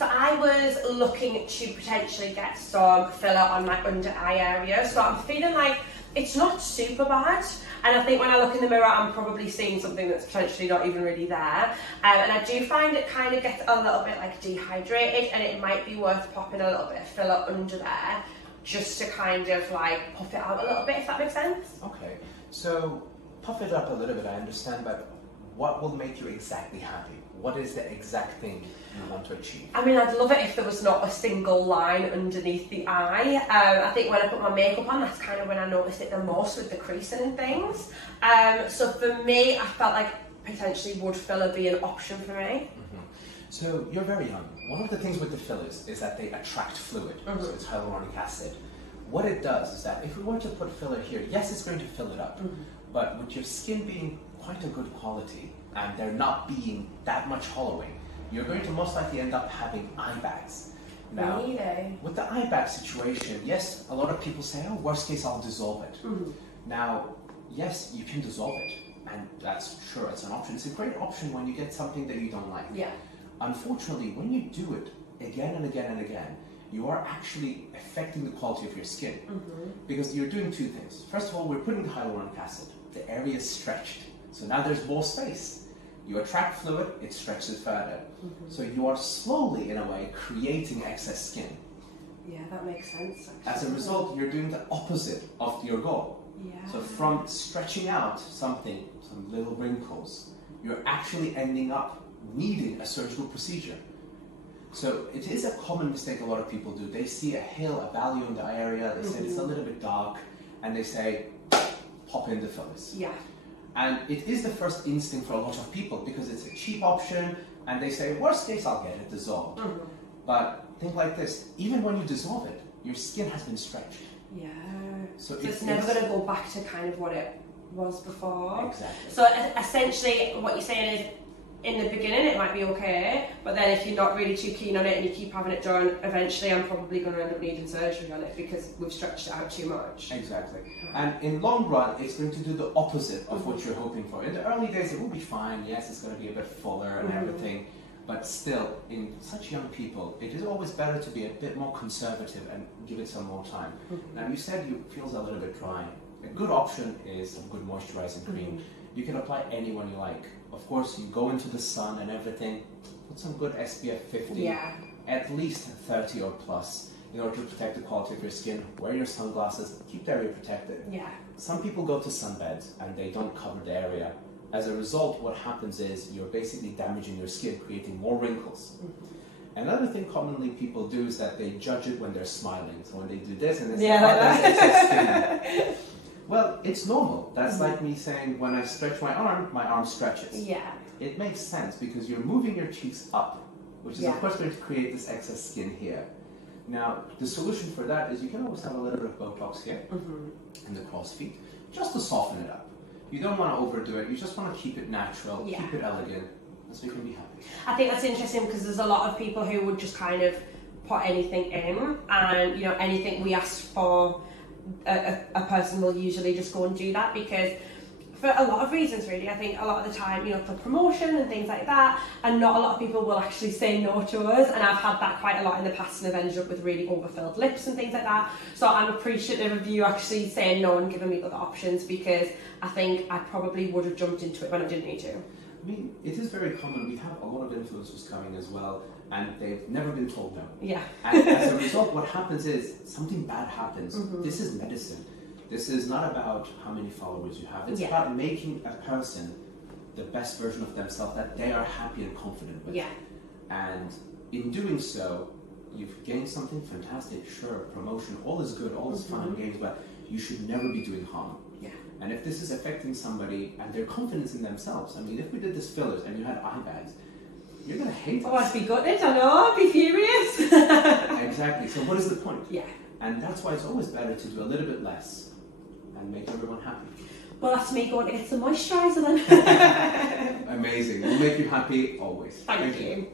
So I was looking to potentially get some filler on my under eye area. So I'm feeling like it's not super bad. And I think when I look in the mirror, I'm probably seeing something that's potentially not even really there. And I do find it kind of gets a little bit like dehydrated, and it might be worth popping a little bit of filler under there just to kind of like puff it out a little bit, if that makes sense. Okay, so puff it up a little bit, I understand, but what will make you exactly happy? What is the exact thing you want to achieve? I mean, I'd love it if there was not a single line underneath the eye. I think when I put my makeup on, that's kind of when I noticed it the most with the creasing and things. So for me, I felt like potentially would filler be an option for me. So you're very young. One of the things with the fillers is that they attract fluid, so it's hyaluronic acid. What it does is that if we were to put filler here, yes, it's going to fill it up, but with your skin being quite a good quality and there not being that much hollowing, you're going to most likely end up having eye bags. Now, with the eye bag situation, yes, a lot of people say, oh, worst case, I'll dissolve it. Now, yes, you can dissolve it, and that's sure, it's an option. It's a great option when you get something that you don't like. Yeah. Unfortunately, when you do it again and again and again, you are actually affecting the quality of your skin. Because you're doing two things. First of all, we're putting the hyaluronic acid. The area is stretched. So now there's more space. You attract fluid, it stretches further. So you are slowly, in a way, creating excess skin. Yeah, that makes sense. Actually. As a result, you're doing the opposite of your goal. Yeah. So from stretching out something, some little wrinkles, you're actually ending up needing a surgical procedure. So it is a common mistake a lot of people do. They see a value in the eye area, they say it's a little bit dark, and they say, pop in the fillers. Yeah. And it is the first instinct for a lot of people because it's a cheap option, and they say, worst case, I'll get it dissolved. But think like this, even when you dissolve it, your skin has been stretched. Yeah. So it's never going to go back to kind of what it was before. Exactly. So essentially, what you're saying is, in the beginning it might be okay, but then if you're not really too keen on it and you keep having it done, eventually I'm probably going to end up needing surgery on it because we've stretched it out too much. Exactly. And in long run, it's going to do the opposite of what you're hoping for. In the early days, it will be fine. Yes, it's going to be a bit fuller and everything, but still, in such young people, it is always better to be a bit more conservative and give it some more time. Now, you said you feels a little bit dry. A good option is some good moisturizing cream. You can apply any one you like. Of course, you go into the sun and everything, put some good SPF 50, at least 30 or plus, in order to protect the quality of your skin. Wear your sunglasses, keep the area protected. Some people go to sunbeds and they don't cover the area. As a result, what happens is you're basically damaging your skin, creating more wrinkles. Another thing commonly people do is that they judge it when they're smiling. So when they do this and they say, oh, that's excess skin. Well, it's normal. That's like me saying when I stretch my arm stretches. Yeah. It makes sense because you're moving your cheeks up, which is of course going to create this excess skin here. Now, the solution for that is you can always have a little bit of Botox here in the cross feet, just to soften it up. You don't want to overdo it, you just want to keep it natural, keep it elegant, and so you can be happy. I think that's interesting because there's a lot of people who would just kind of put anything in, and you know, anything we ask for, a person will usually just go and do that because for a lot of reasons really. I think a lot of the time, you know, for promotion and things like that, and not a lot of people will actually say no to us, and I've had that quite a lot in the past and I've ended up with really overfilled lips and things like that. So I'm appreciative of you actually saying no and giving me other options, because I think I probably would have jumped into it when I didn't need to. I mean, it is very common. We have a lot of influencers coming as well, and they've never been told no. Yeah. And as a result, what happens is something bad happens. This is medicine. This is not about how many followers you have. It's about making a person the best version of themselves that they are happy and confident with. And in doing so, you've gained something fantastic. Sure, promotion, all is good, all is fun and games, but you should never be doing harm. And if this is affecting somebody and their confidence in themselves, I mean, if we did this fillers and you had eye bags, you're going to hate us. Oh, I'd be gutted, I know, I'd be furious. Exactly, so what is the point? Yeah. And that's why it's always better to do a little bit less and make everyone happy. Well, that's me going to get some moisturiser then. Amazing, we'll make you happy always. Thank you.